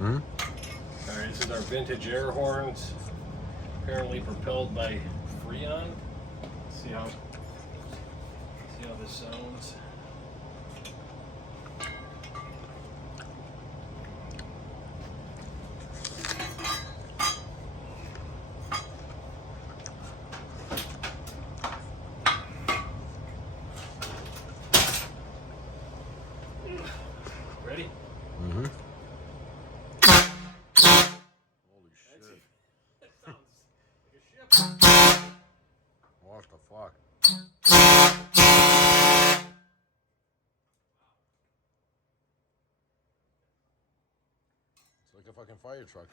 Hmm? Alright, this is our vintage air horns. Apparently propelled by Freon. See how this sounds. Ready? Mm-hmm. Holy shit. That sounds like a ship. What the fuck? It's like a fucking fire truck.